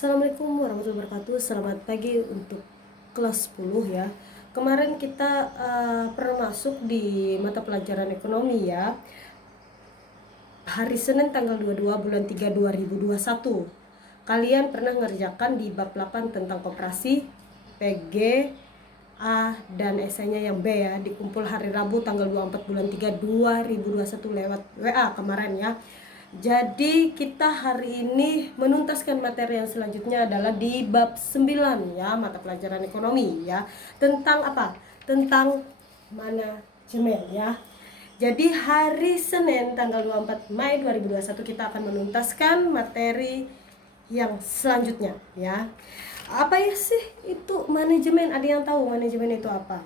Assalamualaikum warahmatullahi wabarakatuh. Selamat pagi untuk kelas 10 ya. Kemarin kita pernah masuk di mata pelajaran ekonomi ya. Hari Senin tanggal 22 bulan 3 2021. Kalian pernah ngerjakan di bab 8 tentang koperasi, PG, A dan esainya yang B ya. Dikumpul hari Rabu tanggal 24 bulan 3 2021 lewat WA kemarin ya. Jadi kita hari ini menuntaskan materi yang selanjutnya adalah di bab 9 ya, mata pelajaran ekonomi ya. Tentang apa? Tentang manajemen ya. Jadi hari Senin tanggal 24 Mei 2021 kita akan menuntaskan materi yang selanjutnya ya. Apa ya sih itu manajemen? Ada yang tahu manajemen itu apa?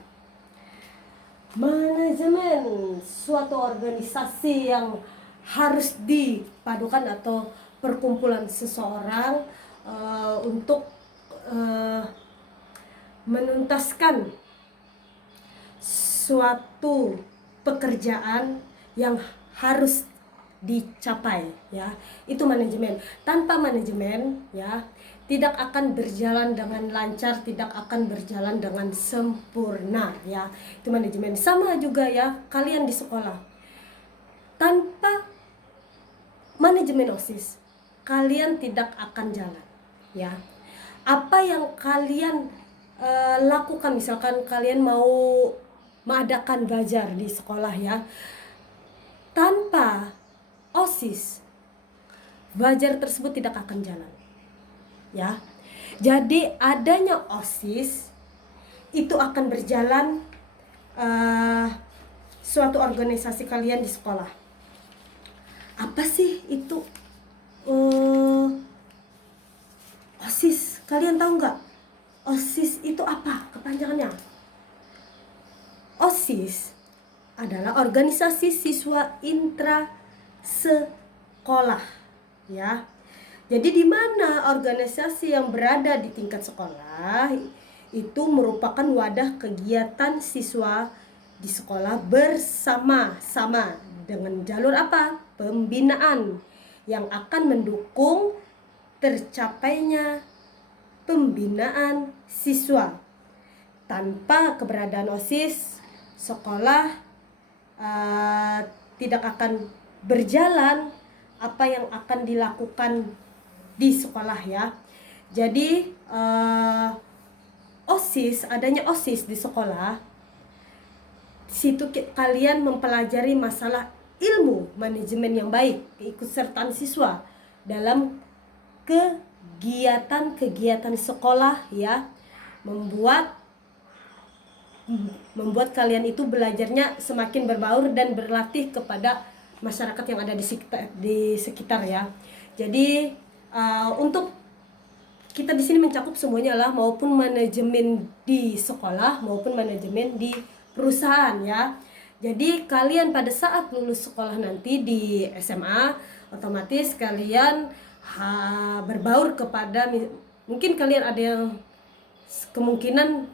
Manajemen suatu organisasi yang harus dipadukan atau perkumpulan seseorang untuk menuntaskan suatu pekerjaan yang harus dicapai ya. Itu manajemen. Tanpa manajemen ya tidak akan berjalan dengan lancar, tidak akan berjalan dengan sempurna ya. Itu manajemen. Sama juga ya kalian di sekolah. Tanpa manajemen OSIS kalian tidak akan jalan ya. Apa yang kalian lakukan, misalkan kalian mau mengadakan belajar di sekolah ya, tanpa OSIS belajar tersebut tidak akan jalan ya. Jadi adanya OSIS itu akan berjalan suatu organisasi kalian di sekolah. Apa sih itu OSIS? Kalian tahu nggak? OSIS itu apa kepanjangannya? OSIS adalah organisasi siswa intra sekolah ya. Jadi di mana organisasi yang berada di tingkat sekolah itu merupakan wadah kegiatan siswa di sekolah bersama-sama dengan jalur apa? Pembinaan yang akan mendukung tercapainya pembinaan siswa. Tanpa keberadaan OSIS, sekolah tidak akan berjalan apa yang akan dilakukan di sekolah ya. Jadi OSIS, adanya OSIS di sekolah, situ kalian mempelajari masalah ilmu manajemen yang baik, keikutsertaan siswa dalam kegiatan-kegiatan sekolah ya, membuat kalian itu belajarnya semakin berbaur dan berlatih kepada masyarakat yang ada di sekitar ya. Jadi untuk kita di sini mencakup semuanya lah, maupun manajemen di sekolah maupun manajemen di perusahaan ya. Jadi kalian pada saat lulus sekolah nanti di SMA, otomatis kalian berbaur kepada, mungkin kalian ada yang kemungkinan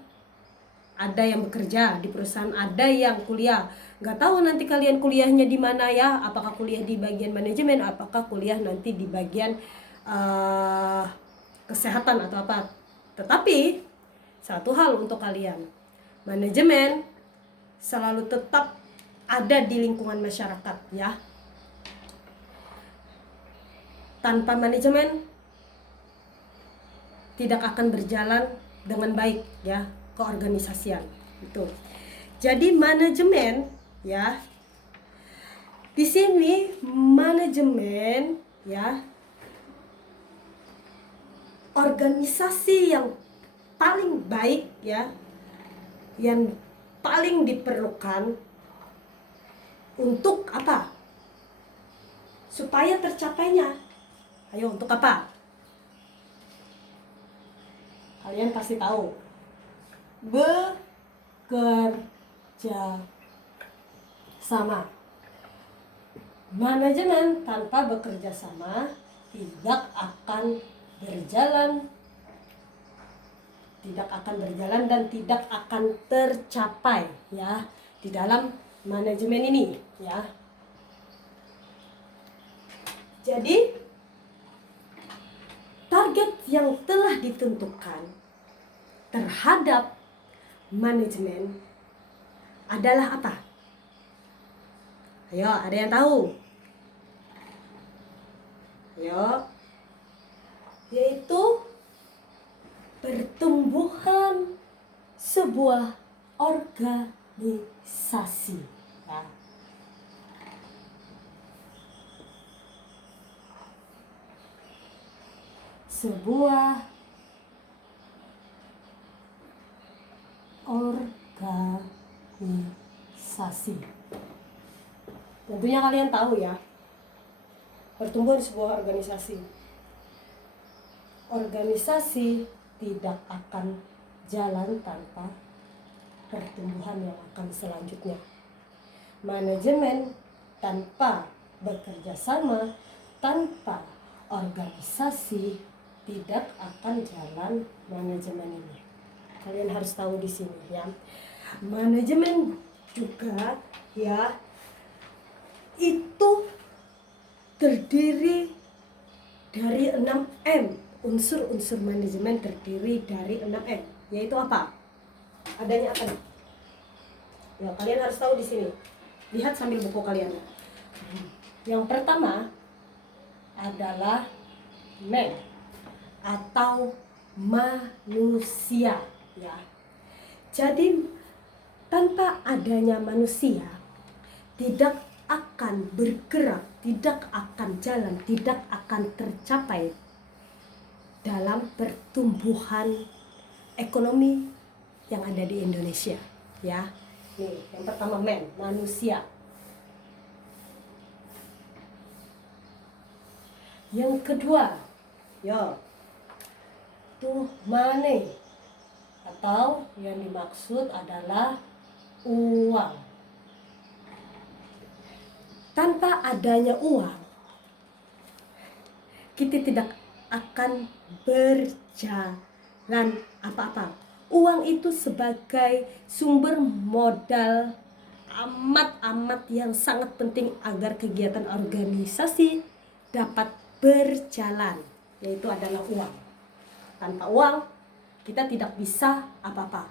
ada yang bekerja di perusahaan, ada yang kuliah. Nggak tahu nanti kalian kuliahnya di mana ya, apakah kuliah di bagian manajemen, apakah kuliah nanti di bagian kesehatan atau apa. Tetapi satu hal untuk kalian, manajemen selalu tetap ada di lingkungan masyarakat ya. Tanpa manajemen tidak akan berjalan dengan baik ya keorganisasian itu. Jadi manajemen ya, di sini manajemen ya, organisasi yang paling baik ya, yang paling diperlukan untuk apa? Supaya tercapainya. Ayo, untuk apa? Kalian pasti tahu. Bekerja sama. Manajemen tanpa bekerja sama tidak akan berjalan dan tidak akan tercapai ya di dalam manajemen ini ya. Jadi target yang telah ditentukan terhadap manajemen adalah apa? Ayo, ada yang tahu? Ayo. Yaitu pertumbuhan sebuah organisasi. Ya. Sebuah organisasi. Tentunya kalian tahu ya, pertumbuhan sebuah organisasi. Organisasi tidak akan jalan tanpa pertumbuhan yang akan selanjutnya. Manajemen tanpa bekerja sama, tanpa organisasi, tidak akan jalan manajemen ini. Kalian harus tahu di sini ya. Manajemen juga ya itu terdiri dari 6M. Unsur-unsur manajemen terdiri dari 6M. Yaitu apa? Adanya apa? Ya, kalian harus tahu di sini. Lihat sambil buku kalian. Yang pertama adalah man atau manusia ya. Jadi tanpa adanya manusia tidak akan bergerak, tidak akan jalan, tidak akan tercapai dalam pertumbuhan ekonomi yang ada di Indonesia ya. Nih, yang pertama man, manusia. Yang kedua, ya, tuh money atau yang dimaksud adalah uang. Tanpa adanya uang, kita tidak akan berjalan apa-apa. Uang itu sebagai sumber modal amat yang sangat penting agar kegiatan organisasi dapat berjalan, yaitu adalah uang. Tanpa uang kita tidak bisa apa-apa.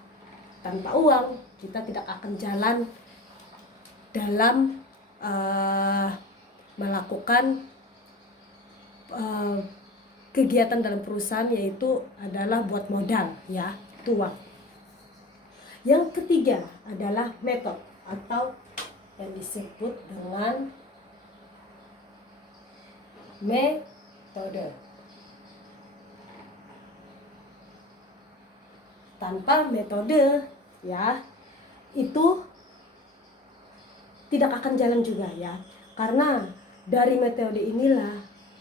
Tanpa uang kita tidak akan jalan dalam melakukan kegiatan dalam perusahaan, yaitu adalah buat modal ya, itu uang. Yang ketiga adalah metode atau yang disebut dengan metode. Tanpa metode ya itu tidak akan jalan juga ya, karena dari metode inilah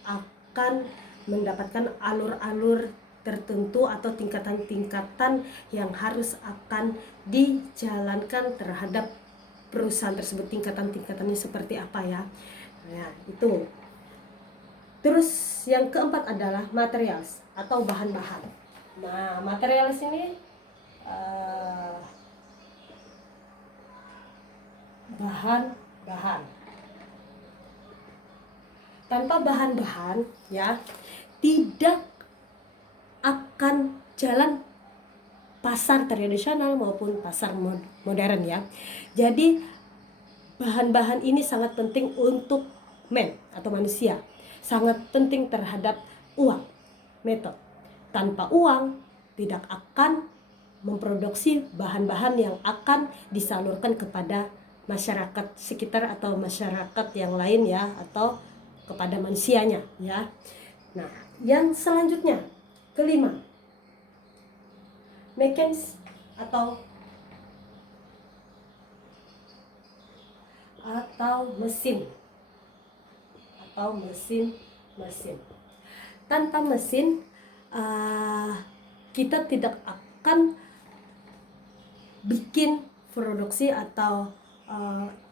akan mendapatkan alur-alur tertentu atau tingkatan-tingkatan yang harus akan dijalankan terhadap perusahaan tersebut. Tingkatan-tingkatannya seperti apa ya. Nah, itu. Terus yang keempat adalah materials atau bahan-bahan. Nah, materials ini bahan-bahan. Tanpa bahan-bahan ya tidak akan jalan pasar tradisional maupun pasar modern ya. Jadi bahan-bahan ini sangat penting untuk man atau manusia, sangat penting terhadap uang, metode. Tanpa uang tidak akan memproduksi bahan-bahan yang akan disalurkan kepada masyarakat sekitar atau masyarakat yang lain ya, atau kepada manusianya ya. Nah, yang selanjutnya kelima, mechanics atau mesin atau mesin. Tanpa mesin kita tidak akan bikin produksi atau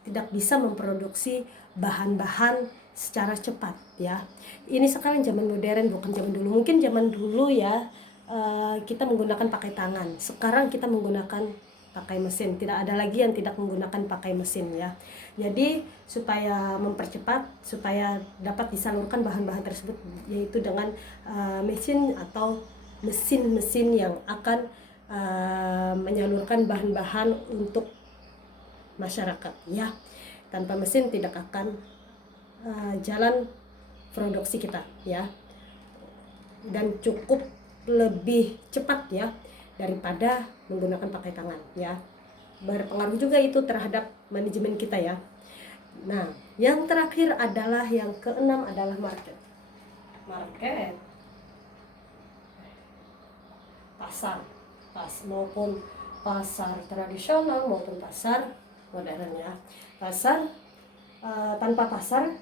tidak bisa memproduksi bahan-bahan secara cepat ya. Ini sekarang zaman modern, bukan zaman dulu. Mungkin zaman dulu ya kita menggunakan pakai tangan. Sekarang kita menggunakan pakai mesin, tidak ada lagi yang tidak menggunakan pakai mesin ya. Jadi supaya mempercepat, supaya dapat disalurkan bahan-bahan tersebut, yaitu dengan mesin atau mesin-mesin yang akan menyalurkan bahan-bahan untuk masyarakat ya. Tanpa mesin tidak akan jalan produksi kita ya, dan cukup lebih cepat ya daripada menggunakan pakai tangan ya. Berpengaruh juga itu terhadap manajemen kita ya. Nah, yang terakhir adalah yang keenam adalah market. Pasar, maupun pasar tradisional maupun pasar modern ya. Pasar tanpa pasar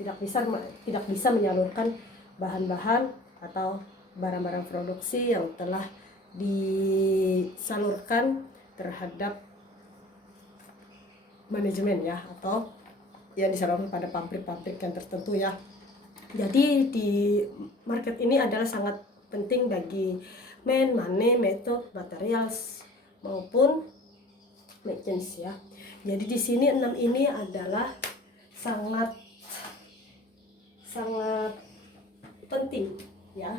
tidak bisa menyalurkan bahan-bahan atau barang-barang produksi yang telah disalurkan terhadap manajemen ya, atau yang disalurkan pada pabrik-pabrik yang tertentu ya. Jadi di market ini adalah sangat penting bagi money, method, materials maupun machines ya. Jadi di sini 6 ini adalah sangat penting ya.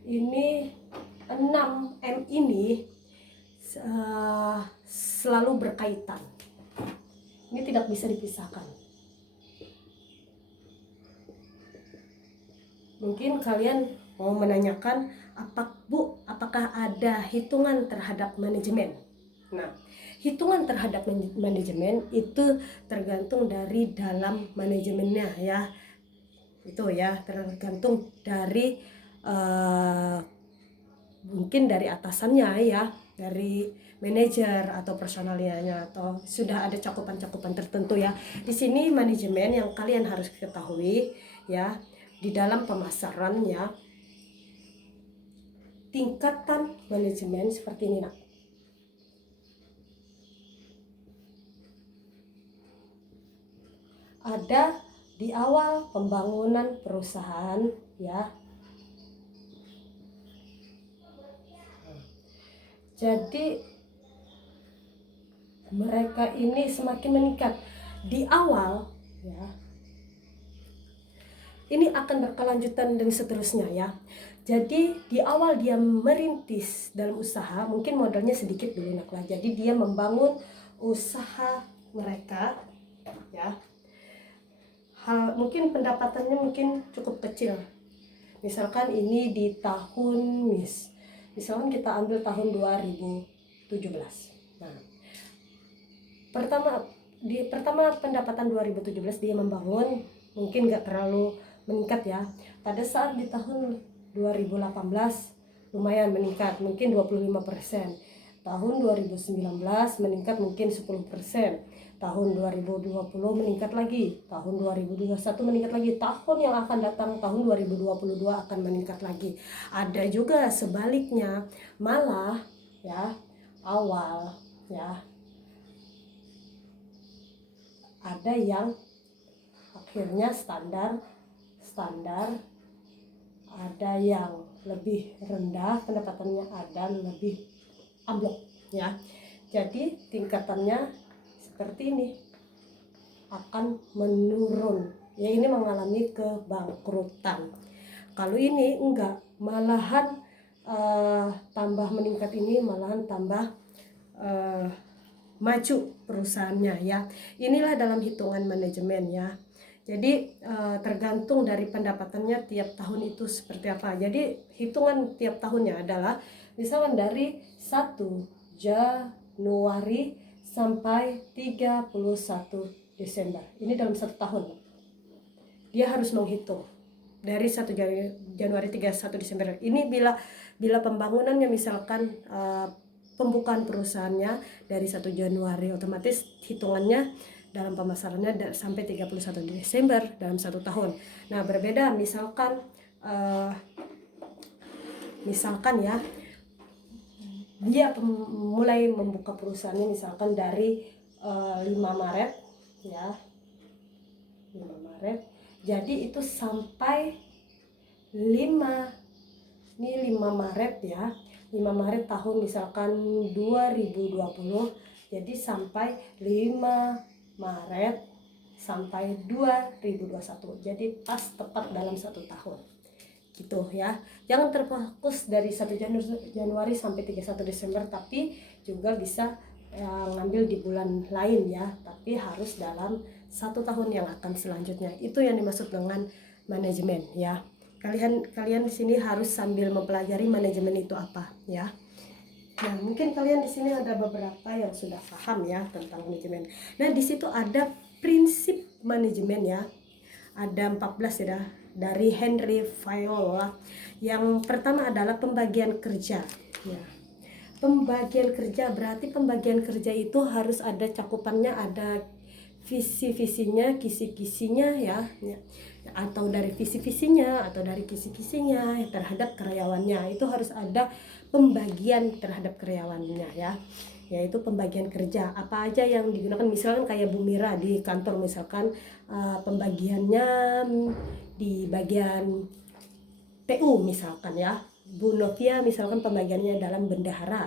Ini 6M ini selalu berkaitan. Ini tidak bisa dipisahkan. Mungkin kalian mau menanyakan, apakah ada hitungan terhadap manajemen? Nah, hitungan terhadap manajemen itu tergantung dari dalam manajemennya ya. Itu ya, tergantung dari mungkin dari atasannya ya, dari manajer atau personalnya, atau sudah ada cakupan-cakupan tertentu ya. Di sini manajemen yang kalian harus ketahui ya, di dalam pemasaran ya, tingkatan manajemen seperti ini nak. Ada di awal pembangunan perusahaan ya. Jadi mereka ini semakin meningkat di awal ya. Ini akan berkelanjutan dan seterusnya ya. Jadi di awal dia merintis dalam usaha, mungkin modalnya sedikit dulu naklah. Jadi dia membangun usaha mereka ya. Mungkin pendapatannya mungkin cukup kecil. Misalkan ini di tahun misalkan kita ambil tahun 2017. Nah, pertama pendapatan 2017 dia membangun mungkin nggak terlalu meningkat ya. Pada saat di tahun 2018 lumayan meningkat, mungkin 25%. Tahun 2019 meningkat mungkin 10%. Tahun 2020 meningkat lagi, tahun 2021 meningkat lagi, tahun yang akan datang tahun 2022 akan meningkat lagi. Ada juga sebaliknya, malah ya awal ya ada yang akhirnya standar, ada yang lebih rendah pendapatannya, ada lebih amblok ya. Jadi tingkatannya seperti ini akan menurun ya, ini mengalami kebangkrutan. Kalau ini enggak, malahan tambah meningkat, ini malahan tambah maju perusahaannya ya. Inilah dalam hitungan manajemen ya. Jadi tergantung dari pendapatannya tiap tahun itu seperti apa. Jadi hitungan tiap tahunnya adalah misalkan dari 1 Januari sampai 31 Desember. Ini dalam 1 tahun. Dia harus menghitung dari 1 Januari 31 Desember. Ini bila pembangunannya misalkan pembukaan perusahaannya dari 1 Januari, otomatis hitungannya dalam pemasarannya sampai 31 Desember dalam 1 tahun. Nah, berbeda misalkan ya, dia mulai membuka perusahaannya misalkan dari 5 Maret ya, 5 Maret. Jadi itu sampai 5 Maret ya, 5 Maret tahun misalkan 2020, jadi sampai 5 Maret sampai 2021, jadi pas tepat dalam 1 tahun gitu ya. Jangan terfokus dari 1 Januari sampai 31 Desember, tapi juga bisa ngambil di bulan lain ya, tapi harus dalam 1 tahun yang akan selanjutnya. Itu yang dimaksud dengan manajemen ya. Kalian di sini harus sambil mempelajari manajemen itu apa ya. Nah, mungkin kalian di sini ada beberapa yang sudah paham ya tentang manajemen. Nah, di situ ada prinsip manajemen ya. Ada 14 ya dari Henry Fayol. Yang pertama adalah pembagian kerja ya. Pembagian kerja berarti pembagian kerja itu harus ada cakupannya, ada visi-visinya, kisi-kisinya ya, atau dari visi-visinya atau dari kisi-kisinya terhadap karyawannya. Itu harus ada pembagian terhadap karyawannya ya, yaitu pembagian kerja. Apa aja yang digunakan, misalkan kayak Bu Mira di kantor misalkan pembagiannya di bagian PU misalkan ya. Bu Novia misalkan pembagiannya dalam bendahara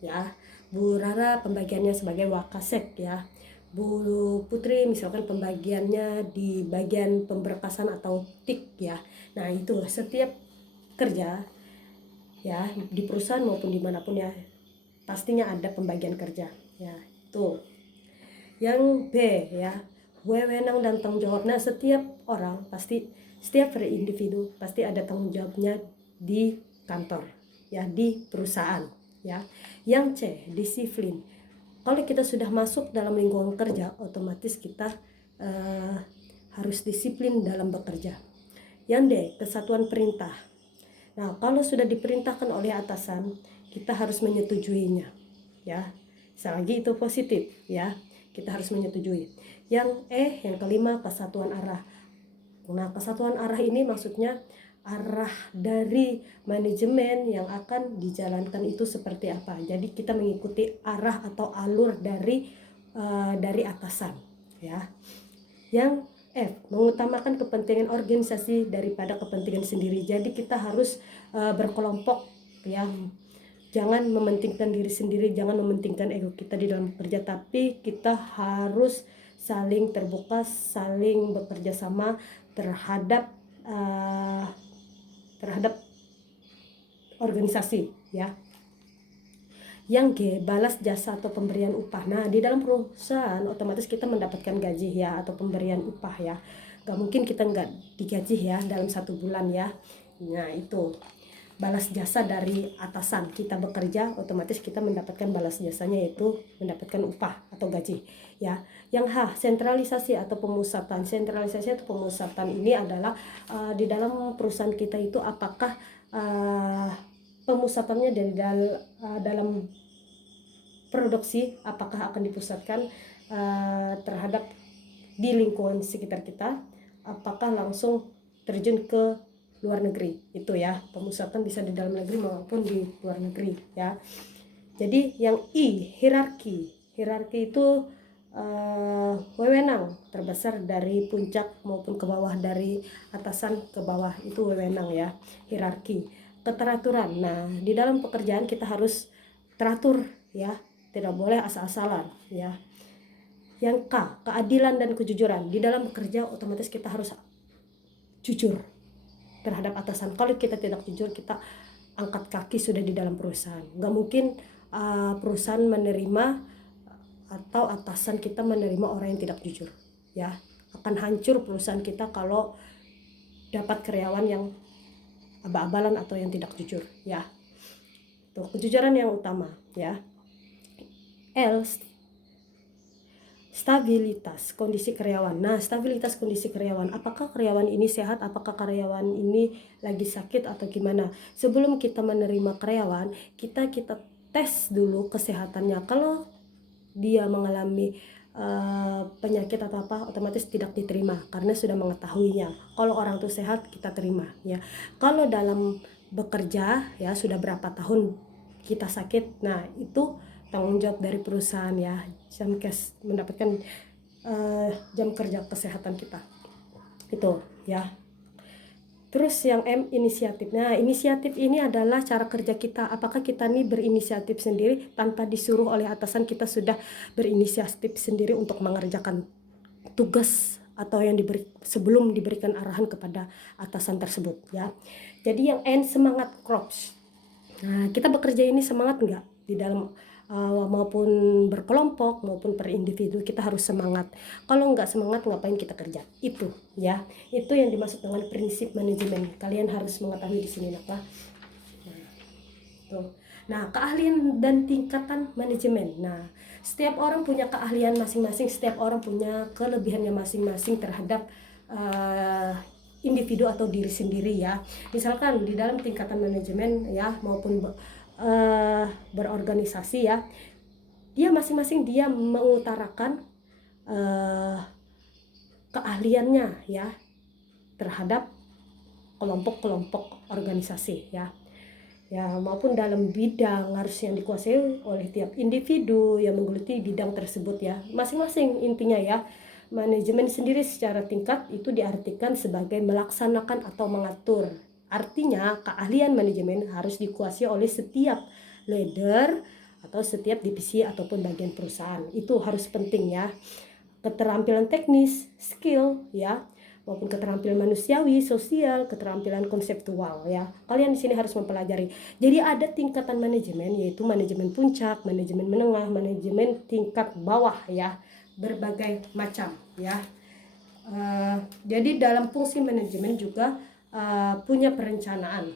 ya. Bu Rara pembagiannya sebagai wakasek ya. Bu Putri misalkan pembagiannya di bagian pemberkasan atau tik ya. Nah, itu setiap kerja ya di perusahaan maupun dimanapun ya, pastinya ada pembagian kerja ya. Itu yang B ya, wewenang dan tanggung jawab. Nah, setiap orang pasti, setiap individu pasti ada tanggung jawabnya di kantor ya, di perusahaan ya. Yang C, disiplin. Kalau kita sudah masuk dalam lingkungan kerja, otomatis kita harus disiplin dalam bekerja. Yang D, kesatuan perintah. Nah, kalau sudah diperintahkan oleh atasan, kita harus menyetujuinya ya. Selagi itu positif ya, kita harus menyetujui. Yang E, yang kelima, kesatuan arah. Nah, kesatuan arah ini maksudnya arah dari manajemen yang akan dijalankan itu seperti apa. Jadi kita mengikuti arah atau alur dari atasan ya. Yang F, mengutamakan kepentingan organisasi daripada kepentingan sendiri. Jadi kita harus berkelompok ya. Jangan mementingkan diri sendiri, jangan mementingkan ego kita di dalam bekerja, tapi kita harus saling terbuka, saling bekerja sama terhadap organisasi ya. Yang G, balas jasa atau pemberian upah. Nah, di dalam perusahaan otomatis kita mendapatkan gaji ya, atau pemberian upah ya. Gak mungkin kita nggak digaji ya dalam 1 bulan ya. Nah, itu balas jasa dari atasan. Kita bekerja, otomatis kita mendapatkan balas jasanya, yaitu mendapatkan upah atau gaji ya. Yang H, sentralisasi atau pemusatan. Sentralisasi atau pemusatan ini adalah di dalam perusahaan kita itu apakah pemusatannya dari dalam produksi, apakah akan dipusatkan terhadap di lingkungan sekitar kita, apakah langsung terjun ke luar negeri. Itu ya, pemusatan bisa di dalam negeri maupun di luar negeri ya. Jadi yang I, hierarki. Hierarki itu wewenang terbesar dari puncak maupun ke bawah, dari atasan ke bawah, itu wewenang ya, hierarki. Keteraturan. Nah, di dalam pekerjaan kita harus teratur ya, tidak boleh asal-asalan ya. Yang K, keadilan dan kejujuran. Di dalam bekerja otomatis kita harus jujur terhadap atasan. Kalau kita tidak jujur, kita angkat kaki sudah di dalam perusahaan. Nggak mungkin perusahaan menerima atau atasan kita menerima orang yang tidak jujur ya. Akan hancur perusahaan kita kalau dapat karyawan yang abal-abalan atau yang tidak jujur ya. Tuh, kejujuran yang utama ya. L, stabilitas kondisi karyawan. Nah, stabilitas kondisi karyawan, apakah karyawan ini sehat, apakah karyawan ini lagi sakit atau gimana. Sebelum kita menerima karyawan, kita tes dulu kesehatannya. Kalau dia mengalami penyakit atau apa, otomatis tidak diterima karena sudah mengetahuinya. Kalau orang itu sehat, kita terima ya. Kalau dalam bekerja ya sudah berapa tahun kita sakit, nah itu tanggung jawab dari perusahaan ya, mendapatkan jam kerja kesehatan kita itu ya. Terus yang M, inisiatif. Nah, inisiatif ini adalah cara kerja kita. Apakah kita nih berinisiatif sendiri tanpa disuruh oleh atasan, kita sudah berinisiatif sendiri untuk mengerjakan tugas atau yang diberi sebelum diberikan arahan kepada atasan tersebut ya. Jadi yang N, semangat crops. Nah, kita bekerja ini semangat enggak di dalam maupun berkelompok maupun per individu, kita harus semangat. Kalau nggak semangat, ngapain kita kerja? Itu ya, itu yang dimaksud dengan prinsip manajemen. Kalian harus mengetahui di sini apa. Nah, keahlian dan tingkatan manajemen. Nah, setiap orang punya keahlian masing-masing, setiap orang punya kelebihannya masing-masing terhadap individu atau diri sendiri ya. Misalkan di dalam tingkatan manajemen ya maupun berorganisasi ya, dia masing-masing dia mengutarakan keahliannya ya terhadap kelompok-kelompok organisasi ya maupun dalam bidang harus yang dikuasai oleh tiap individu yang menggeluti bidang tersebut ya masing-masing. Intinya ya, manajemen sendiri secara tingkat itu diartikan sebagai melaksanakan atau mengatur. Artinya keahlian manajemen harus dikuasai oleh setiap leader atau setiap divisi ataupun bagian perusahaan. Itu harus penting ya. Keterampilan teknis, skill ya, maupun keterampilan manusiawi, sosial, keterampilan konseptual ya. Kalian di sini harus mempelajari. Jadi ada tingkatan manajemen, yaitu manajemen puncak, manajemen menengah, manajemen tingkat bawah ya, berbagai macam ya. Jadi dalam fungsi manajemen juga punya perencanaan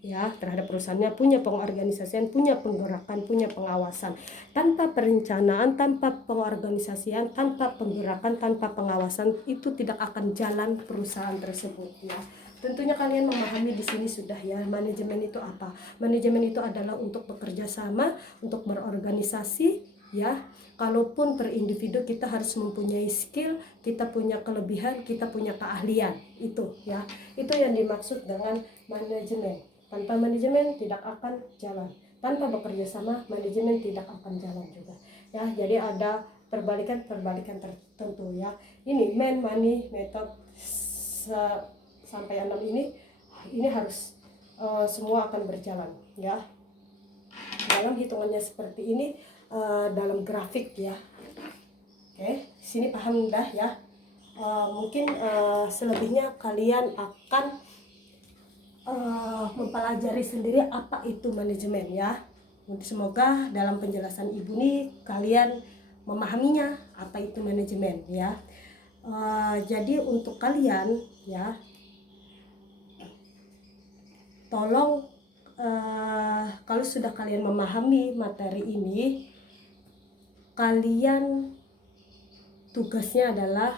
ya terhadap perusahaannya, punya pengorganisasian, punya penggerakan, punya pengawasan. Tanpa perencanaan, tanpa pengorganisasian, tanpa penggerakan, tanpa pengawasan, itu tidak akan jalan perusahaan tersebut ya. Tentunya kalian memahami di sini sudah ya, manajemen itu apa? Manajemen itu adalah untuk bekerja sama, untuk berorganisasi ya. Kalaupun per individu kita harus mempunyai skill, kita punya kelebihan, kita punya keahlian. Itu ya. Itu yang dimaksud dengan manajemen. Tanpa manajemen tidak akan jalan. Tanpa bekerja sama, manajemen tidak akan jalan juga. Ya, jadi ada perbalikan tertentu ya. Ini man, money, method sampai 6 ini harus semua akan berjalan ya. Dalam hitungannya seperti ini dalam grafik ya. Oke, sini paham dah ya. Mungkin selebihnya kalian akan mempelajari sendiri apa itu manajemen ya. Semoga dalam penjelasan ibu nih kalian memahaminya apa itu manajemen ya. Jadi untuk kalian ya, tolong kalau sudah kalian memahami materi ini, kalian tugasnya adalah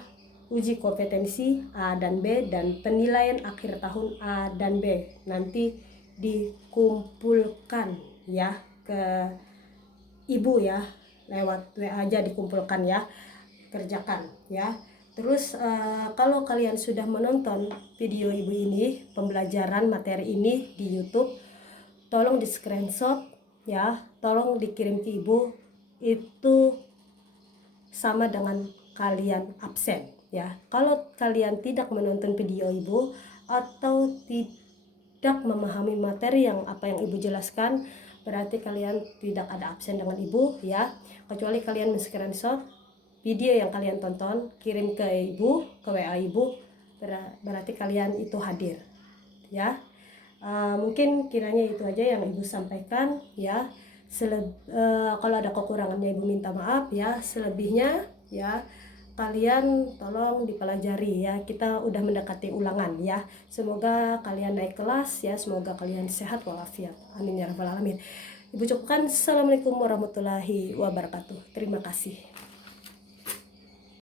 uji kompetensi A dan B dan penilaian akhir tahun A dan B nanti dikumpulkan ya ke ibu ya, lewat WA aja dikumpulkan ya, kerjakan ya. Terus kalau kalian sudah menonton video ibu ini, pembelajaran materi ini di YouTube, tolong di screenshot ya, tolong dikirim ke ibu. Itu sama dengan kalian absen ya. Kalau kalian tidak menonton video ibu atau tidak memahami materi yang apa yang ibu jelaskan, berarti kalian tidak ada absen dengan ibu ya. Kecuali kalian men-screenshot video yang kalian tonton, kirim ke ibu, ke WA ibu, berarti kalian itu hadir ya. Mungkin kiranya itu aja yang ibu sampaikan ya. Kalau ada kekurangannya ibu minta maaf ya. Selebihnya ya kalian tolong dipelajari ya. Kita udah mendekati ulangan ya. Semoga kalian naik kelas ya. Semoga kalian sehat walafiat. Amin ya rabbal alamin. Ibu cukupkan. Assalamualaikum warahmatullahi wabarakatuh. Terima kasih.